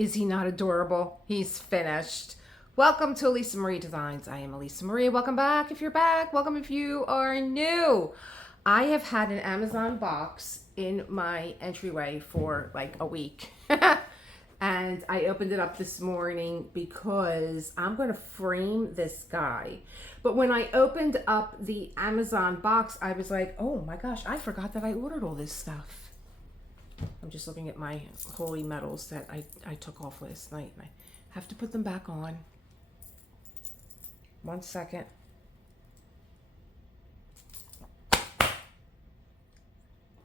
Is he not adorable? He's finished. Welcome to Elisa Marie Designs. I am Elisa Marie. Welcome back if you're back. Welcome if you are new. I have had an Amazon box in my entryway for like a week. And I opened it up this morning because I'm going to frame this guy. But when I opened up the Amazon box, I was like, oh my gosh, I forgot that I ordered all this stuff. I'm just looking at my holy metals that I took off last night. And I have to put them back on. 1 second.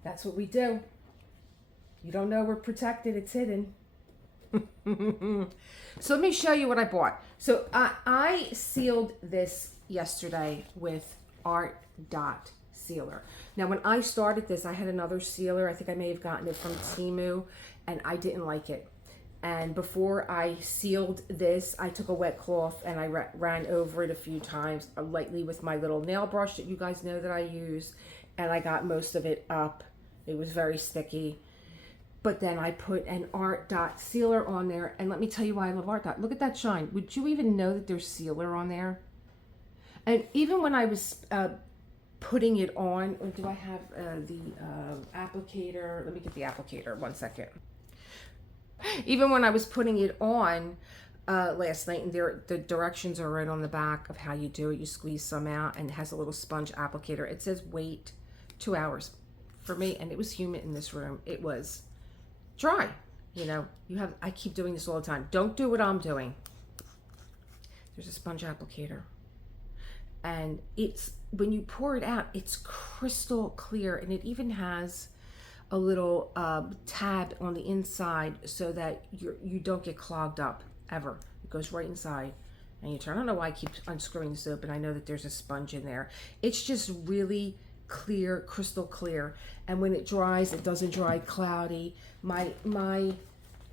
That's what we do. You don't know we're protected. It's hidden. So let me show you what I bought. So I sealed this yesterday with ArtDot Sealer. Now when I started this, I had another sealer. I think I may have gotten it from Temu, and I didn't like it. And before I sealed this, I took a wet cloth and I ran over it a few times lightly with my little nail brush that you guys know that I use, and I got most of it up. It was very sticky. But then I put an ArtDot Sealer on there, and let me tell you why I love ArtDot. Look at that shine. Would you even know that there's sealer on there? And even when I was putting it on, or do I have the applicator? Let me get the applicator, 1 second. Even when I was putting it on last night, and the directions are right on the back of how you do it. You squeeze some out, and it has a little sponge applicator. It says wait 2 hours for me, and it was humid in this room. It was dry. You know, I keep doing this all the time. Don't do what I'm doing. There's a sponge applicator. And it's, when you pour it out, it's crystal clear, and it even has a little tab on the inside so that you don't get clogged up ever. It goes right inside, and you turn. I don't know why I keep unscrewing this open. I know that there's a sponge in there. It's just really clear, crystal clear, and when it dries, it doesn't dry cloudy. My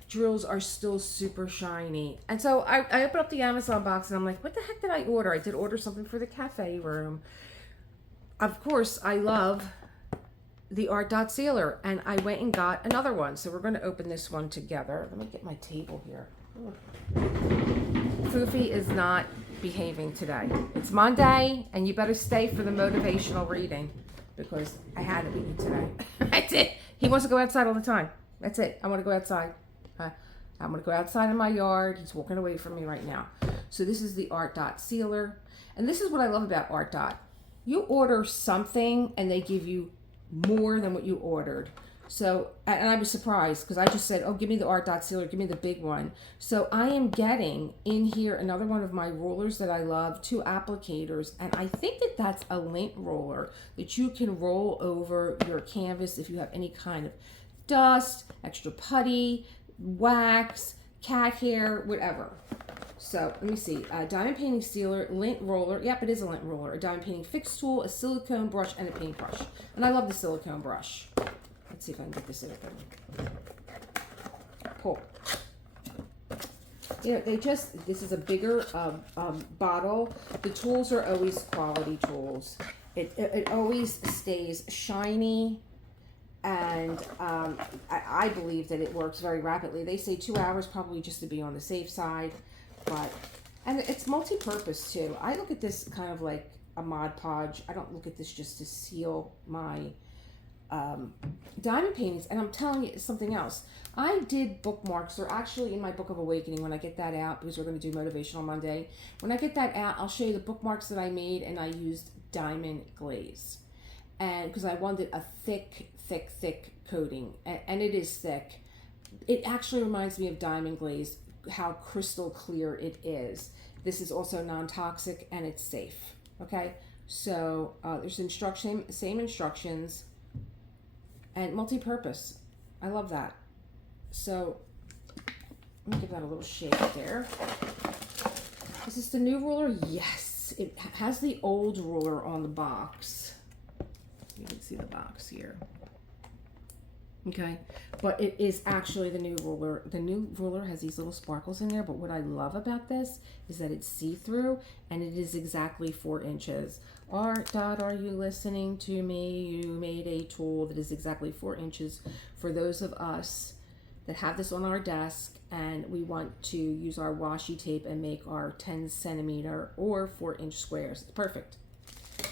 drills are still super shiny. And so I opened up the Amazon box, and I'm like, what the heck did I order? I did order something for the cafe room. Of course, I love the ArtDot Sealer, and I went and got another one. So we're going to open this one together. Let me get my table here. Foofy is not behaving today. It's Monday, and you better stay for the motivational reading, because I had it with you today. That's it. He wants to go outside all the time. That's it. I want to go outside. I'm going to go outside in my yard. He's walking away from me right now. So this is the ArtDot Sealer. And this is what I love about ArtDot. You order something, and they give you more than what you ordered. So, and I was surprised, because I just said, oh, give me the ArtDot Sealer, give me the big one. So I am getting in here another one of my rollers that I love, 2 applicators, and I think that that's a lint roller that you can roll over your canvas if you have any kind of dust, extra putty, wax, cat hair, whatever. So let me see, diamond painting sealer, lint roller. Yep, it is a lint roller. A diamond painting fix tool, a silicone brush, and a paintbrush. And I love the silicone brush. Let's see if I can get this open. Pull. You know, this is a bigger bottle. The tools are always quality tools. It always stays shiny. And I believe that it works very rapidly. They say 2 hours, probably just to be on the safe side. And it's multi-purpose too. I look at this kind of like a Mod Podge. I don't look at this just to seal my diamond paintings. And I'm telling you something else. I did bookmarks. They're actually in my Book of Awakening when I get that out, because we're going to do Motivational Monday. When I get that out, I'll show you the bookmarks that I made, and I used diamond glaze. And because I wanted a thick coating, and it is thick. It actually reminds me of diamond glaze, how crystal clear it is. This is also non-toxic, and it's safe. Okay, so there's same instructions, and multi-purpose. I love that. So let me give that a little shake there. Is this the new ruler? Yes, it has the old ruler on the box. You can see the box here. Okay, but it is actually the new ruler. The new ruler has these little sparkles in there, but what I love about this is that it's see-through, and it is exactly 4 inches. ArtDot, are you listening to me? You made a tool that is exactly 4 inches for those of us that have this on our desk and we want to use our washi tape and make our 10 centimeter or 4-inch squares. It's perfect.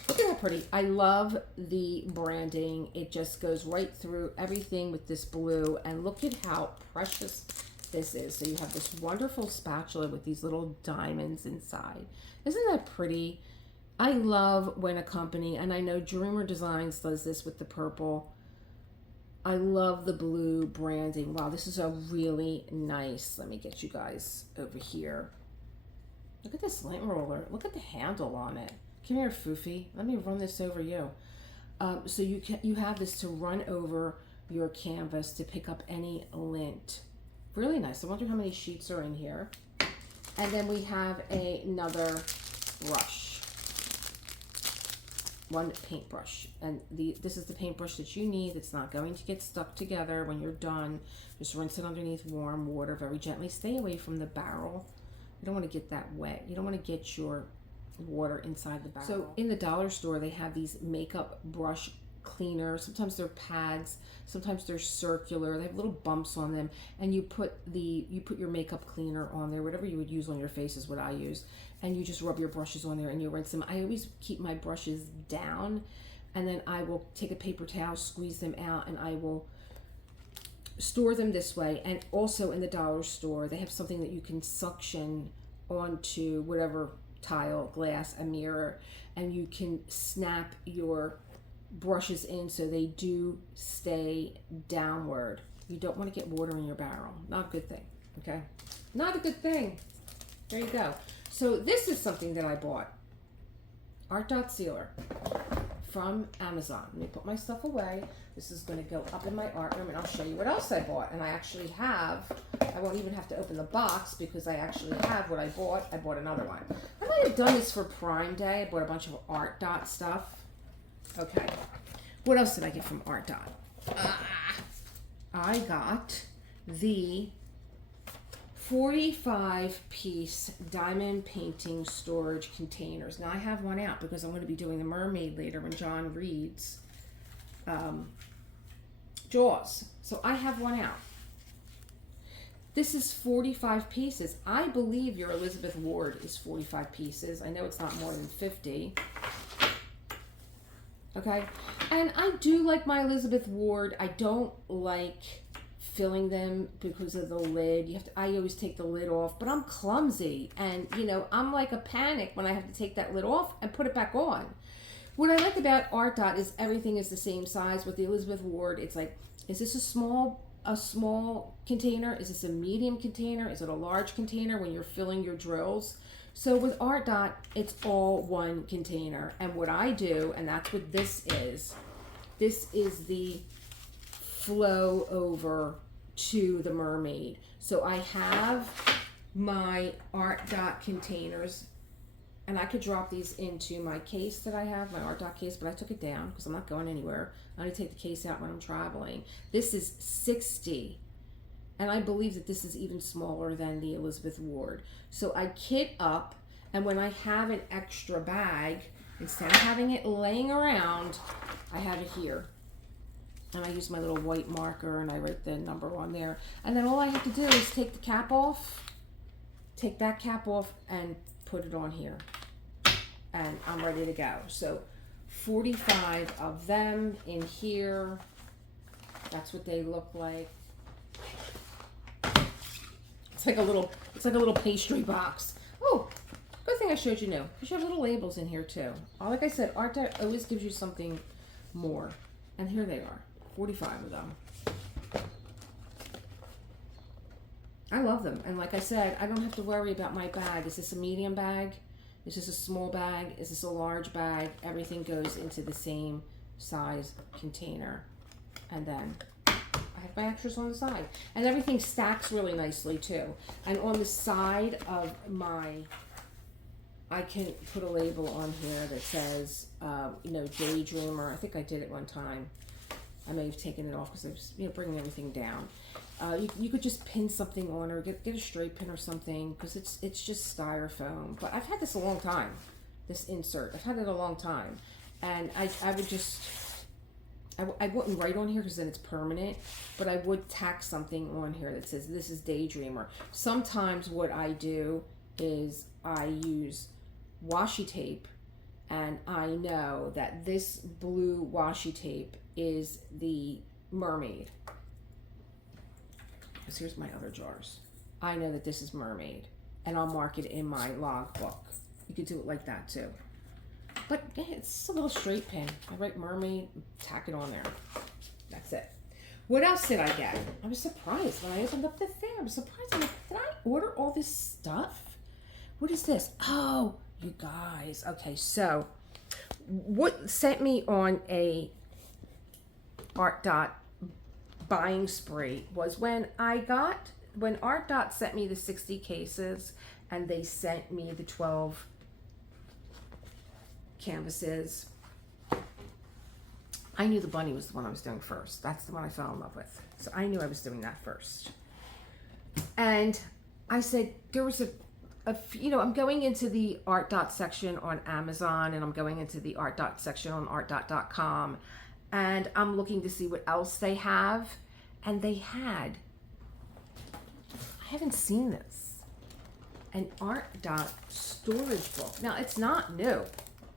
Look at that pretty. I love the branding. It just goes right through everything with this blue, and look at how precious this is. So you have this wonderful spatula with these little diamonds inside. Isn't that pretty? I love when a company, and I know Dreamer Designs does this with the purple. I love the blue branding. Wow, this is a really nice, let me get you guys over here. Look at this lint roller. Look at the handle on it. Come here, Foofy. Let me run this over you. So you have this to run over your canvas to pick up any lint. Really nice. I wonder how many sheets are in here. And then we have another brush. One paintbrush. And this is the paintbrush that you need. It's not going to get stuck together when you're done. Just rinse it underneath warm water very gently. Stay away from the barrel. You don't want to get that wet. You don't want to get your water inside the barrel. So in the dollar store, they have these makeup brush cleaners. Sometimes they're pads, sometimes they're circular. They have little bumps on them, and you put your makeup cleaner on there. Whatever you would use on your face is what I use, and you just rub your brushes on there and you rinse them. I always keep my brushes down, and then I will take a paper towel, squeeze them out, and I will store them this way. And also in the dollar store, they have something that you can suction onto whatever tile, glass, a mirror, and you can snap your brushes in so they do stay downward. You don't want to get water in your barrel. Not a good thing, okay? Not a good thing. There you go. So this is something that I bought. ArtDot Sealer from Amazon. Let me put my stuff away. This is going to go up in my art room, and I'll show you what else I bought. And I actually have, I won't even have to open the box because I actually have what I bought. I bought another one. I might have done this for Prime Day. I bought a bunch of ArtDot stuff. Okay. What else did I get from ArtDot? I got the 45-piece diamond painting storage containers. Now I have one out because I'm going to be doing the mermaid later when John reads Jaws. So I have one out. This is 45 pieces. I believe your Elizabeth Ward is 45 pieces. I know it's not more than 50. Okay, and I do like my Elizabeth Ward. I don't like filling them because of the lid. I always take the lid off, but I'm clumsy, and you know, I'm like a panic when I have to take that lid off and put it back on. What I like about ArtDot is everything is the same size. With the Elizabeth Ward, it's like, is this a small container? Is this a medium container? Is it a large container when you're filling your drills? So with ArtDot, it's all one container. And what I do, and that's what this is the flow over to the mermaid. So I have my ArtDot containers, and I could drop these into my case that I have, my ArtDot case, but I took it down because I'm not going anywhere. I only take the case out when I'm traveling. This is 60. And I believe that this is even smaller than the Elizabeth Ward. So I kit up, and when I have an extra bag, instead of having it laying around, I have it here. And I use my little white marker and I write the number on there. And then all I have to do is take the cap off, take that cap off, and put it on here. And I'm ready to go. So 45 of them in here. That's what they look like. It's like a little pastry box. Oh, good thing I showed you new. You should have little labels in here too. Like I said, ArtDot always gives you something more. And here they are, 45 of them. I love them. And like I said, I don't have to worry about my bag. Is this a medium bag? Is this a small bag? Is this a large bag? Everything goes into the same size container. And then I have my extras on the side, and everything stacks really nicely too. And on the side of I can put a label on here that says, you know, Daydreamer. I think I did it one time. I may have taken it off because I was, you know, bringing everything down. You could just pin something on, or get a straight pin or something, because it's just styrofoam. But I've had this a long time. This insert, I've had it a long time, and I would just I wouldn't write on here because then it's permanent, but I would tack something on here that says this is Daydreamer. Sometimes what I do is I use washi tape, and I know that this blue washi tape is the Mermaid. Because here's my other jars. I know that this is Mermaid, and I'll mark it in my log book. You could do it like that too. But yeah, it's a little straight pin. I write Mermaid, tack it on there. That's it. What else did I get? I was surprised when I opened up the thing. I was surprised. I'm like, did I order all this stuff? What is this? Oh, you guys. Okay, so what sent me on a ArtDot buying spree was when ArtDot sent me the 60 cases and they sent me the 12 canvases. I knew the bunny was the one I was doing first. That's the one I fell in love with. So I knew I was doing that first. And I said, there was I'm going into the ArtDot section on Amazon, and I'm going into the ArtDot section on ArtDot.com, and I'm looking to see what else they have. And they had, I haven't seen this, an ArtDot storage book. Now, it's not new,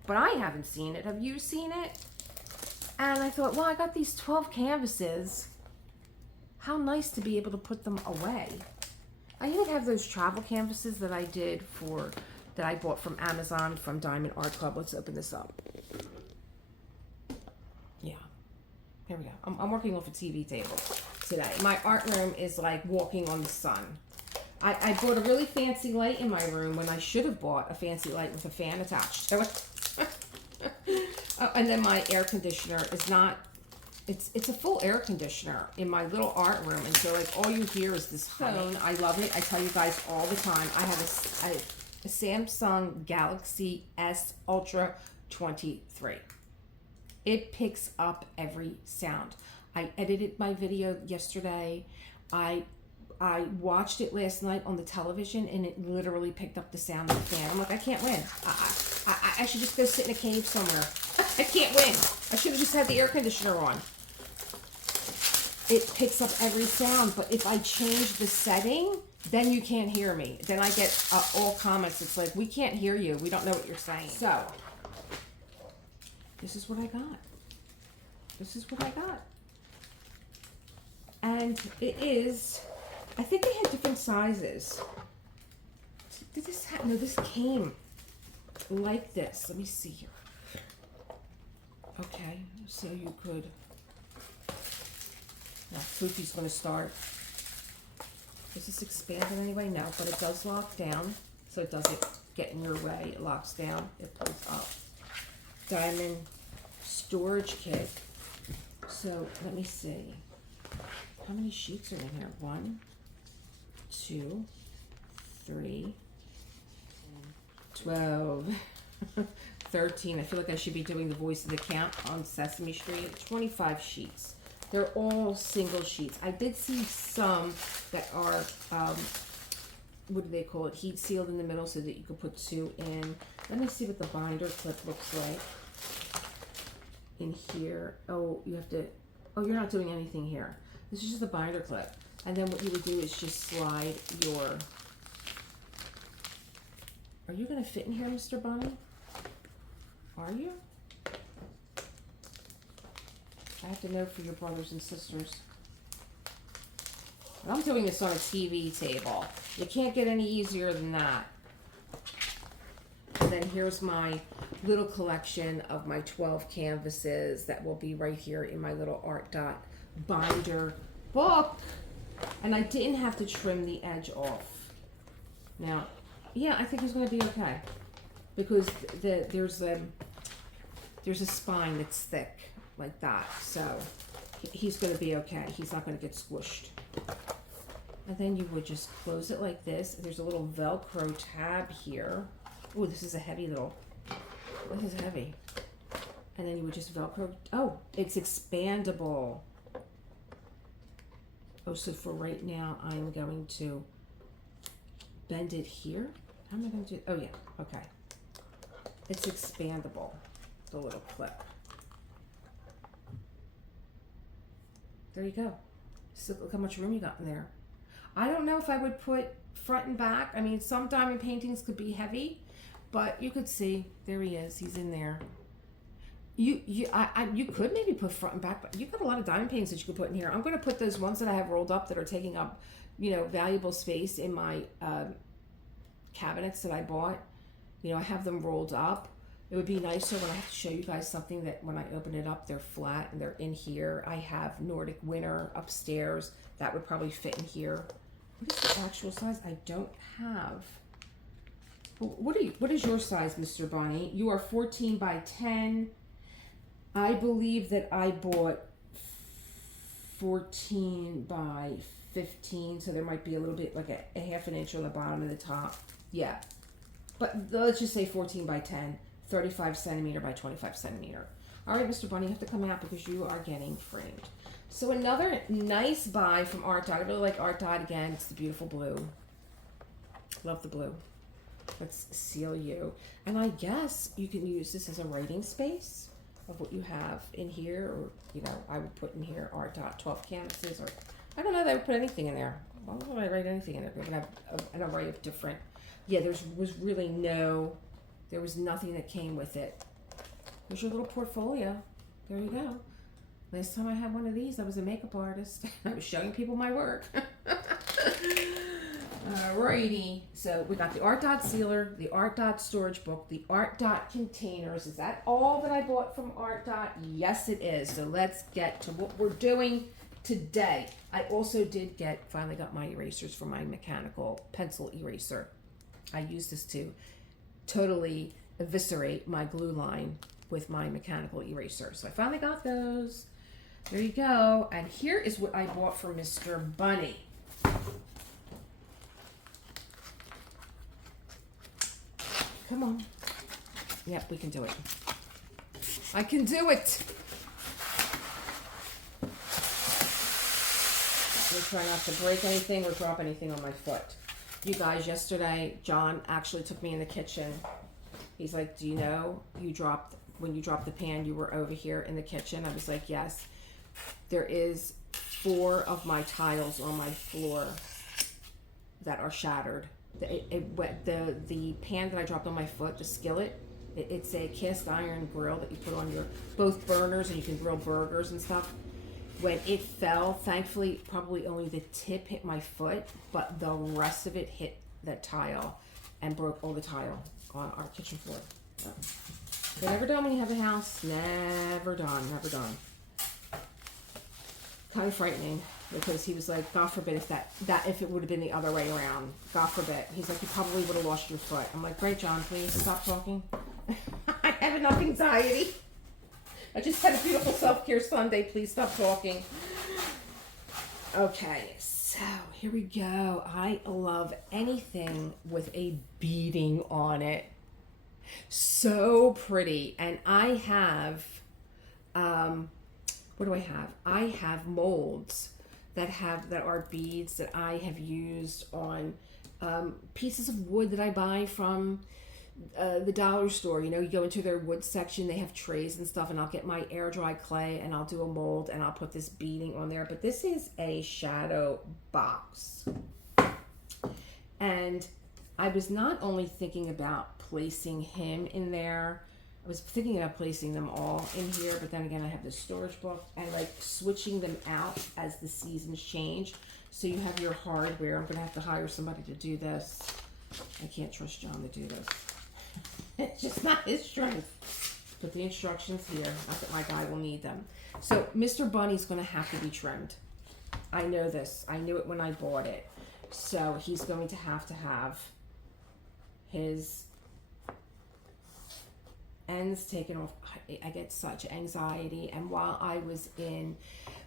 but I haven't seen it. Have you seen it? And I thought, well, I got these 12 canvases. How nice to be able to put them away. I even have those travel canvases that I bought from Amazon from Diamond Art Club. Let's open this up. Yeah, here we go. I'm working off a TV table today. My art room is like walking on the sun. I bought a really fancy light in my room when I should have bought a fancy light with a fan attached to it. And then my air conditioner is not, it's a full air conditioner in my little art room, and so like all you hear is this phone. I love it. I tell you guys all the time. I have a Samsung Galaxy S Ultra 23. It picks up every sound. I edited my video yesterday. I watched it last night on the television, and it literally picked up the sound of the fan. I'm like, I can't win. I should just go sit in a cave somewhere. I can't win. I should have just had the air conditioner on. It picks up every sound, but if I change the setting, then you can't hear me. Then I get all comments. It's like, we can't hear you. We don't know what you're saying. So, this is what I got. This is what I got. And it is, I think they had different sizes. Did this have, no, this came like this. Let me see here. Okay, so you could, now Fufi's going to start. Is this expanded anyway? No, but it does lock down, so it doesn't get in your way. It locks down, it pulls up. Diamond storage kit. So let me see. How many sheets are in here? 1, 2, 3, 12, 13. I feel like I should be doing the voice of the count on Sesame Street. 25 sheets. They're all single sheets. I did see some that are, what do they call it? Heat sealed in the middle so that you could put 2 in. Let me see what the binder clip looks like in here. Oh, you have to, oh, you're not doing anything here. This is just a binder clip. And then what you would do is just slide your, are you going to fit in here, Mr. Bunny? Are you? I have to know for your brothers and sisters. I'm doing this on a TV table. You can't get any easier than that. And then here's my little collection of my 12 canvases that will be right here in my little ArtDot binder book. And I didn't have to trim the edge off. Now, yeah, I think he's going to be okay. Because there's a spine that's thick like that, so he's going to be okay. He's not going to get squished. And then you would just close it like this. There's a little Velcro tab here. Oh, this is a heavy little. This is heavy. And then you would just Velcro. Oh, it's expandable. Oh, so for right now, I am going to bend it here. How am I going to do? Oh yeah, okay. It's expandable, the little clip. There you go. So look how much room you got in there. I don't know if I would put front and back. I mean, some diamond paintings could be heavy, but you could see, there he is. He's in there. You could maybe put front and back, but you've got a lot of diamond paintings that you could put in here. I'm going to put those ones that I have rolled up that are taking up, you know, valuable space in my cabinets that I bought. You know, I have them rolled up. It would be nicer when I have to show you guys something that when I open it up, they're flat and they're in here. I have Nordic Winter upstairs. That would probably fit in here. What is the actual size? I don't have. What is your size, Mr. Bunny? You are 14 by 10. I believe that I bought 14 by 15, so there might be a little bit, like a half an inch on the bottom and the top. Yeah. But let's just say 14 by 10, 35 centimeter by 25 centimeter. All right, Mr. Bunny, you have to come out because you are getting framed. So another nice buy from ArtDot. I really like ArtDot again. It's the beautiful blue. Love the blue. Let's seal you. And I guess you can use this as a writing space of what you have in here. Or, you know, I would put in here ArtDot 12 canvases. Or I don't know that I would put anything in there. Why would I write anything in it? We're going to have an array of different. Yeah, there was nothing that came with it. There's your little portfolio. There you go. Last time I had one of these, I was a makeup artist. I was showing people my work. Alrighty. So we got the ArtDot Sealer, the ArtDot Storage Book, the ArtDot Containers. Is that all that I bought from ArtDot? Yes, it is. So let's get to what we're doing today. I also finally got my erasers for my mechanical pencil eraser. I use this to totally eviscerate my glue line with my mechanical eraser. So I finally got those. There you go. And here is what I bought for Mr. Bunny. Come on. Yep, we can do it. I can do it. We'll try not to break anything or drop anything on my foot. You guys, yesterday, John actually took me in the kitchen. He's like, do you know when you dropped the pan, you were over here in the kitchen? I was like, yes. There is 4 of my tiles on my floor that are shattered. The pan that I dropped on my foot, the skillet, it's a cast iron grill that you put on your both burners and you can grill burgers and stuff. When it fell, thankfully, probably only the tip hit my foot, but the rest of it hit that tile and broke all the tile on our kitchen floor. So, you're never done when you have a house. Never done. Never done. Kind of frightening because he was like, God forbid if it would have been the other way around. God forbid. He's like, you probably would have lost your foot. I'm like, great, John, please stop talking. I have enough anxiety. I just had a beautiful self-care Sunday. Please stop talking. Okay, so here we go. I love anything with a beading on it. So pretty. And I have, what do I have? I have molds that are beads that I have used on pieces of wood that I buy from the dollar store. You know, you go into their wood section, they have trays and stuff, and I'll get my air dry clay and I'll do a mold and I'll put this beading on there. But this is a shadow box. And I was not only thinking about placing him in there, I was thinking about placing them all in here, but then again, I have this storage book and like switching them out as the seasons change. So you have your hardware. I'm going to have to hire somebody to do this. I can't trust John to do this. It's just not his strength. Put the instructions here. Not that my guy will need them. So Mr. Bunny's going to have to be trimmed. I know this. I knew it when I bought it. So he's going to have his ends taken off. I get such anxiety. And while I was in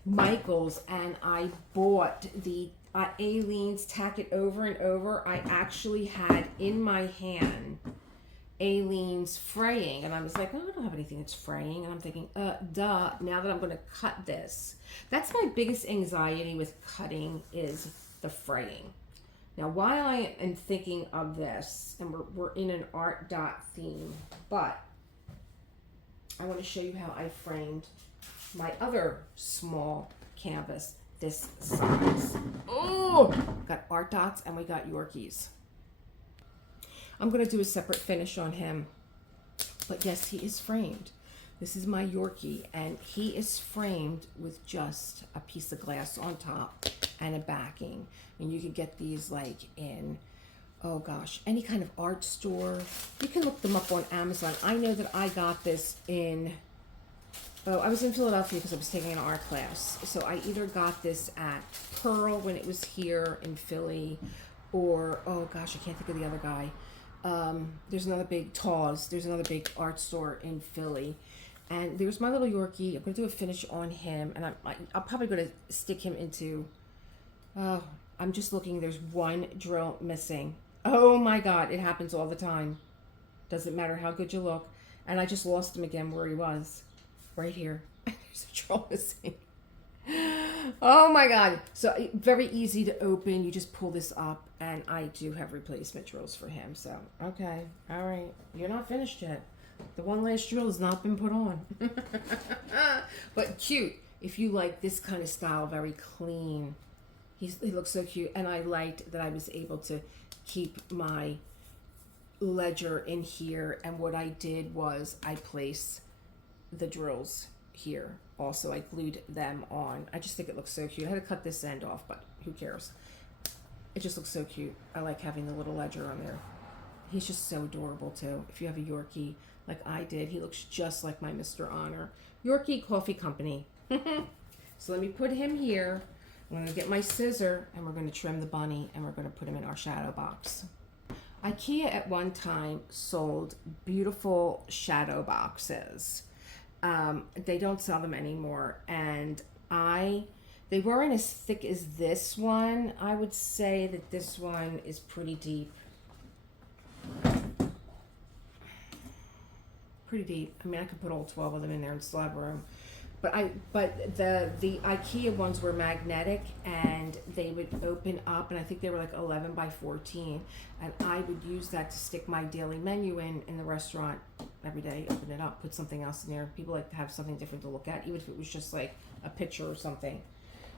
Michael's and I bought the Aleene's Tack It Over and Over, I actually had in my hand Aleene's fraying, and I was like, oh, I don't have anything that's fraying, and I'm thinking, duh, now that I'm going to cut this. That's my biggest anxiety with cutting is the fraying. Now, while I am thinking of this, and we're in an ArtDot theme, but I want to show you how I framed my other small canvas this size. Oh, got art dots and we got Yorkies. I'm going to do a separate finish on him. But yes, he is framed. This is my Yorkie, and he is framed with just a piece of glass on top and a backing. And you can get these like in, oh gosh, any kind of art store. You can look them up on Amazon. I know that I got this in, oh, I was in Philadelphia because I was taking an art class. So I either got this at Pearl when it was here in Philly, or, oh gosh, I can't think of the other guy. There's another big Taw's. There's another big art store in Philly. And there's my little Yorkie. I'm going to do a finish on him. And I'm probably going to stick him into, I'm just looking. There's one drill missing. Oh my God. It happens all the time. Doesn't matter how good you look. And I just lost him again where he was. Right here. There's a drill missing. Oh my God. So very easy to open. You just pull this up, and I do have replacement drills for him. So, okay. All right. You're not finished yet. The one last drill has not been put on. But cute. If you like this kind of style, very clean. He looks so cute. And I liked that I was able to keep my ledger in here. And what I did was I placed the drills here. Also, I glued them on. I just think it looks so cute. I had to cut this end off, but who cares? It just looks so cute. I like having the little ledger on there. He's just so adorable, too. If you have a Yorkie like I did, he looks just like my Mr. Honor. Yorkie Coffee Company. So let me put him here. I'm going to get my scissor, and we're going to trim the bunny, and we're going to put him in our shadow box. IKEA at one time sold beautiful shadow boxes. They don't sell them anymore, and they weren't as thick as this one. I would say that this one is pretty deep. Pretty deep. I mean, I could put all 12 of them in there and still have room. But the IKEA ones were magnetic, and they would open up, and I think they were like 11 by 14, and I would use that to stick my daily menu in the restaurant every day. Open it up, put something else in there. People like to have something different to look at, even if it was just like a picture or something.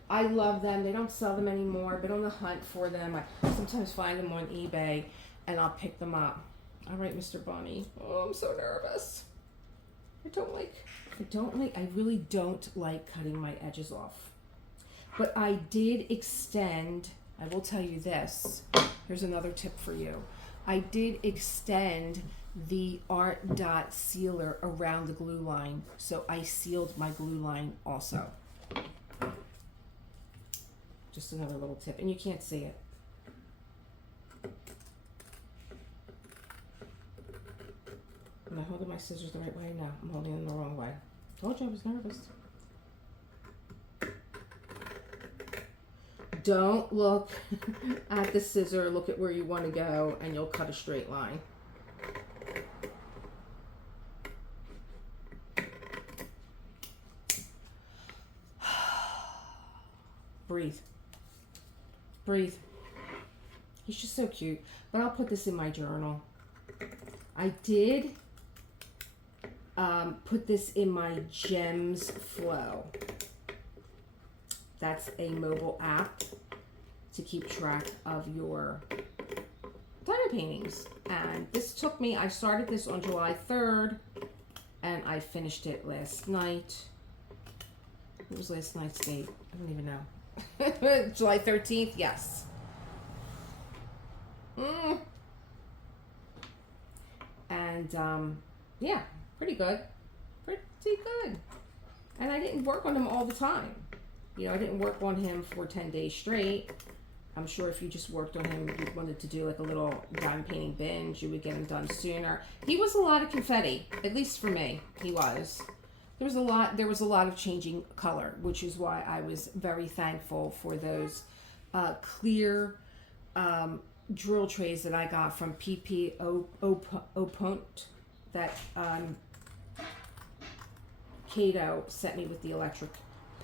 I love them. They don't sell them anymore, but on the hunt for them. I sometimes find them on eBay, and I'll pick them up. All right, Mr. Bunny. Oh, I'm so nervous. I really don't like cutting my edges off. But I did extend, I will tell you this. Here's another tip for you. I did extend the ArtDot Sealer around the glue line. So I sealed my glue line also. Just another little tip. And you can't see it. Am I holding my scissors the right way? No, I'm holding them the wrong way. Told you I was nervous. Don't look at the scissor. Look at where you want to go, and you'll cut a straight line. Breathe. Breathe. He's just so cute. But I'll put this in my journal. I did put this in my GemFlow. That's a mobile app to keep track of your diamond paintings. And this took me, I started this on July 3rd, and I finished it last night. What was last night's date? I don't even know. July 13th, yes. And yeah, pretty good. Pretty good. And I didn't work on him all the time. You know, I didn't work on him for 10 days straight. I'm sure if you just worked on him, you wanted to do like a little diamond painting binge, you would get him done sooner. He was a lot of confetti, at least for me, he was. There was a lot of changing color, which is why I was very thankful for those clear drill trays that I got from PP Opont that Kato sent me with the electric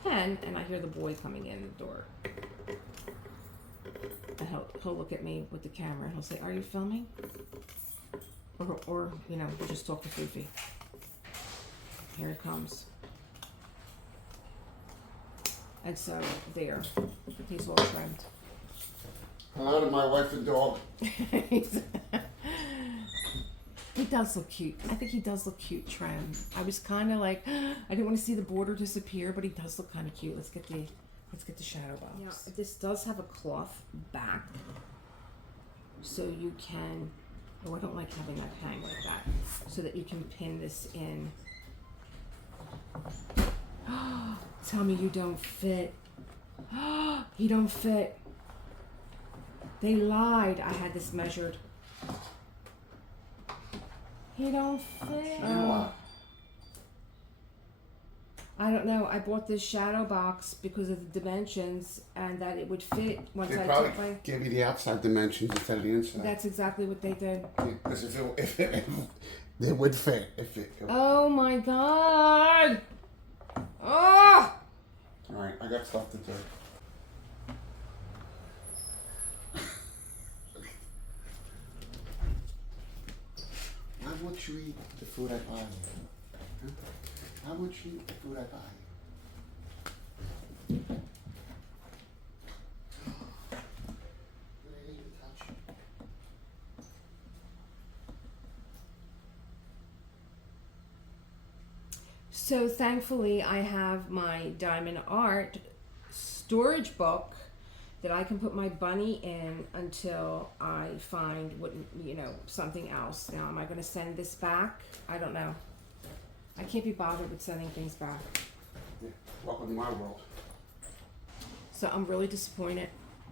pen, and I hear the boy coming in the door. And he'll look at me with the camera and he'll say, "Are you filming?" Or you know, we'll just talk to Foofy. Here it comes. And so there, he's all trimmed. Hello to my wife and dog. He does look cute. I think he does look cute trimmed. I was kind of like, I didn't want to see the border disappear, but he does look kind of cute. Let's get the shadow box. Yeah, this does have a cloth back, so you can. Oh, I don't like having that hang like that. So that you can pin this in. Tell me you don't fit. You don't fit. They lied. I had this measured. He don't fit. I don't know. I bought this shadow box because of the dimensions and that it would fit once They I probably took my. give you the outside dimensions instead of the inside. That's exactly what they did. Because if it would fit. Oh my god! Oh! Alright, I got stuff to do. How would you eat the food I buy you? Huh? How would you eat the food I buy you? So thankfully I have my diamond art storage book that I can put my bunny in until I find something else. Now, am I going to send this back? I don't know. I can't be bothered with sending things back. Yeah, welcome to my world. So I'm really disappointed.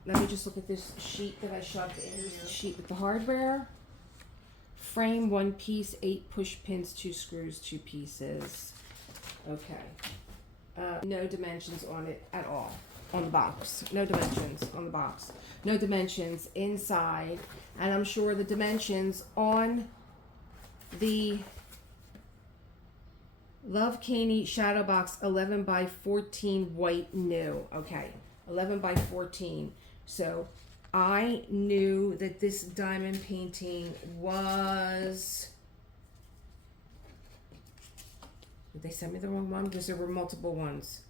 Let me just look at this sheet that I shoved in. Here's the sheet with the hardware. Frame 1 piece, 8 push pins, 2 screws, 2 pieces. Okay. No dimensions on it at all. On the box. No dimensions on the box. No dimensions inside. And I'm sure the dimensions on the Love Caney Shadow Box 11 by 14 white new. Okay. 11 by 14. So I knew that this diamond painting was... Did they send me the wrong one? Because there were multiple ones.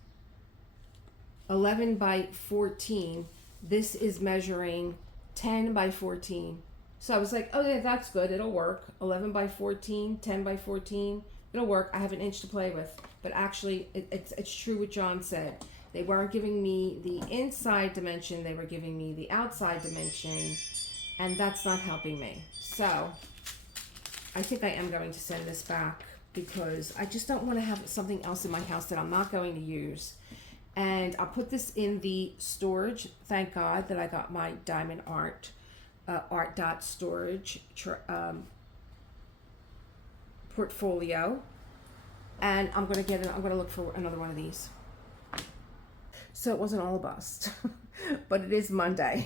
11 by 14. This is measuring 10 by 14. So I was like, oh yeah, that's good. It'll work. 11 by 14, 10 by 14. It'll work. I have an inch to play with. But actually, it's true what John said. They weren't giving me the inside dimension. They were giving me the outside dimension. And that's not helping me. So I think I am going to send this back because I just don't want to have something else in my house that I'm not going to use. And I'll put this in the storage. Thank God that I got my diamond art, ArtDot storage portfolio. And I'm going to look for another one of these. So it wasn't all a bust, but it is Monday.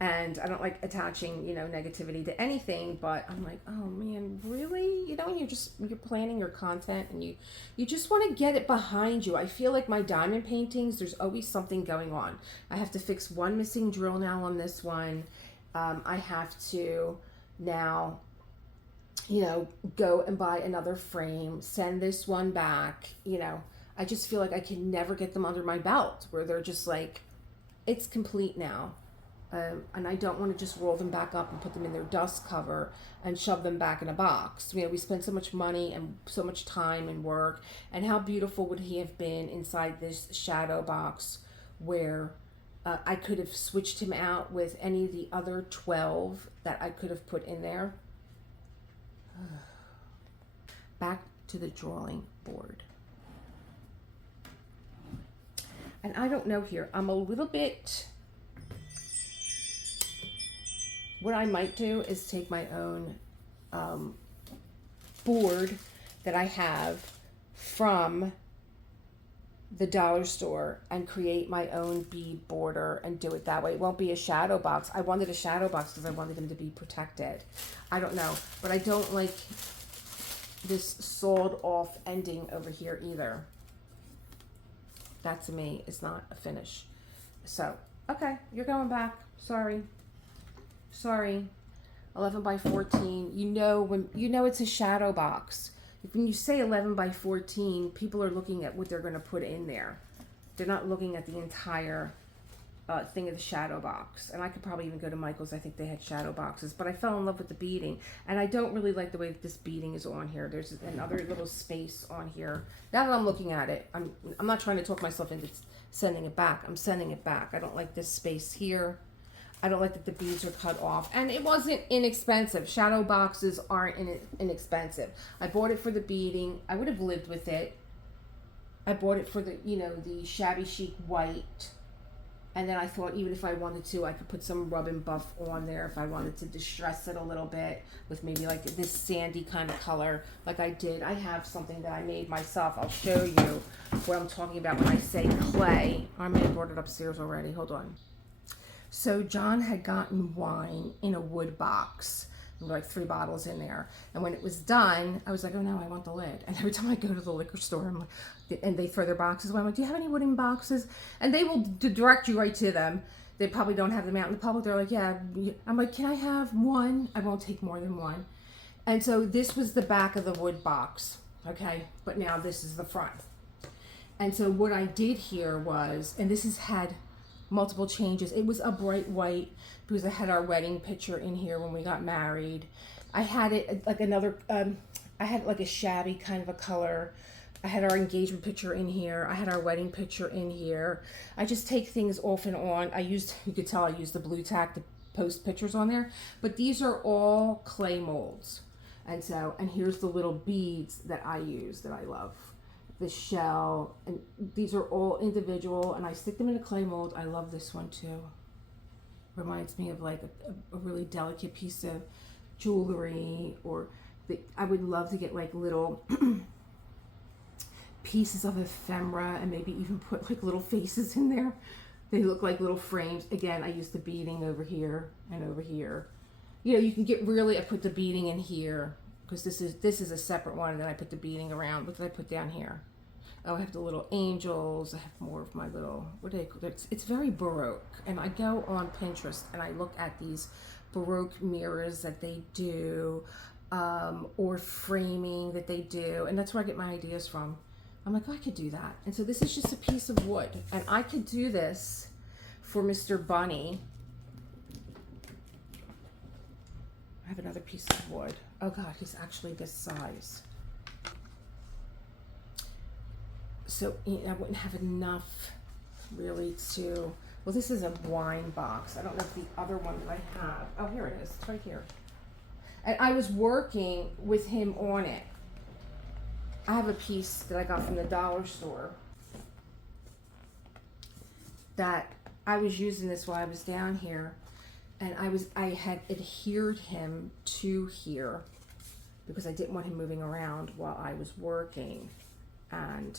And I don't like attaching, negativity to anything, but I'm like, oh man, really? You're planning your content and you just want to get it behind you. I feel like my diamond paintings, there's always something going on. I have to fix one missing drill nail on this one. I have to now, go and buy another frame, send this one back, I just feel like I can never get them under my belt where they're just like, it's complete now. And I don't want to just roll them back up and put them in their dust cover and shove them back in a box. We spend so much money and so much time and work. And how beautiful would he have been inside this shadow box where I could have switched him out with any of the other 12 that I could have put in there. Back to the drawing board. And I don't know here. I'm a little bit... What I might do is take my own board that I have from the dollar store and create my own bead border and do it that way. It won't be a shadow box. I wanted a shadow box because I wanted them to be protected. I don't know, but I don't like this sawed off ending over here either. That to me is not a finish. So, okay, you're going back. Sorry. 11 by 14. It's a shadow box. When you say 11 by 14, people are looking at what they're going to put in there. they're not looking at the entire thing of the shadow box. And I could probably even go to Michael's. I think they had shadow boxes, but I fell in love with the beading, and I don't really like the way that this beading is on here. There's another little space on here. Now that I'm looking at it, I'm not trying to talk myself into sending it back. I'm sending it back. I don't like this space here. I don't like that the beads are cut off, and it wasn't inexpensive. Shadow boxes aren't inexpensive. I bought it for the beading. I would have lived with it. I bought it for the, you know, the shabby chic white. And then I thought even if I wanted to, I could put some rub and buff on there if I wanted to distress it a little bit with maybe like this sandy kind of color like I did. I have something that I made myself. I'll show you what I'm talking about when I say clay. I may have brought it upstairs already. Hold on. So John had gotten wine in a wood box. There were like 3 bottles in there. And when it was done, I was like, oh no, I want the lid. And every time I go to the liquor store, I'm like, and they throw their boxes away. I'm like, do you have any wooden boxes? And they will direct you right to them. They probably don't have them out in the public. They're like, yeah. I'm like, can I have one? I won't take more than one. And so this was the back of the wood box. Okay. But now this is the front. And so what I did here was, and this has had multiple changes. It was a bright white because I had our wedding picture in here when we got married. I had it like another, I had like a shabby kind of a color. I had our engagement picture in here. I had our wedding picture in here. I just take things off and on. You could tell I used the blue tack to post pictures on there, but these are all clay molds. And so, and here's the little beads that I use that I love. The shell, and these are all individual, and I stick them in a clay mold. I love this one too. Reminds me of like a really delicate piece of jewelry, or I would love to get like little pieces of ephemera and maybe even put like little faces in there. They look like little frames. Again, I use the beading over here and over here. You know, you can get really, I put the beading in here because this is a separate one, and then I put the beading around. What did I put down here? Oh, I have the little angels. I have more of my little, what do they call it? It's very Baroque. And I go on Pinterest and I look at these Baroque mirrors that they do, or framing that they do. And that's where I get my ideas from. I'm like, oh, I could do that. And so this is just a piece of wood. And I could do this for Mr. Bunny. I have another piece of wood. Oh God, he's actually this size. So I wouldn't have enough really to, well, this is a wine box. I don't know if the other one that I have, oh, here it is, it's right here. And I was working with him on it. I have a piece that I got from the dollar store that I was using this while I was down here, and I had adhered him to here because I didn't want him moving around while I was working. And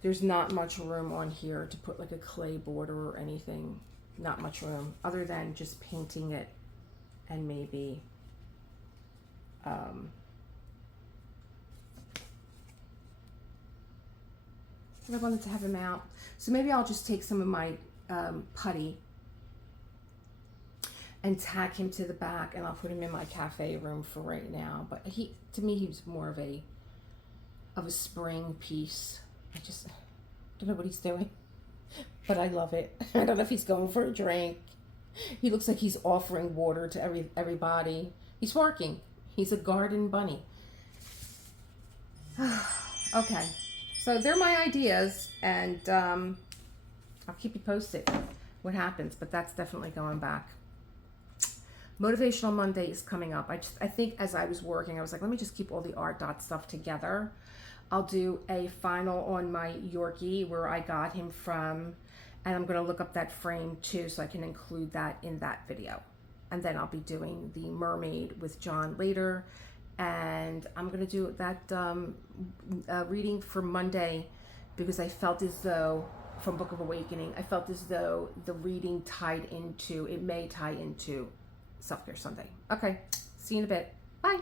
there's not much room on here to put like a clay border or anything. Not much room other than just painting it and maybe I wanted to have him out. So maybe I'll just take some of my putty and tack him to the back, and I'll put him in my cafe room for right now. But to me, he's more of a spring piece. I don't know what he's doing, but I love it. I don't know if he's going for a drink. He looks like he's offering water to everybody. He's working. He's a garden bunny. Okay, so they're my ideas, and I'll keep you posted what happens, but that's definitely going back. Motivational Monday is coming up. I think as I was working, I was like, let me just keep all the ArtDot stuff together. I'll do a final on my Yorkie, where I got him from, and I'm going to look up that frame too so I can include that in that video. And then I'll be doing the mermaid with John later, and I'm going to do that reading for Monday because I felt as though, from Book of Awakening, I felt as though the reading may tie into Self-Care Sunday. Okay, see you in a bit. Bye.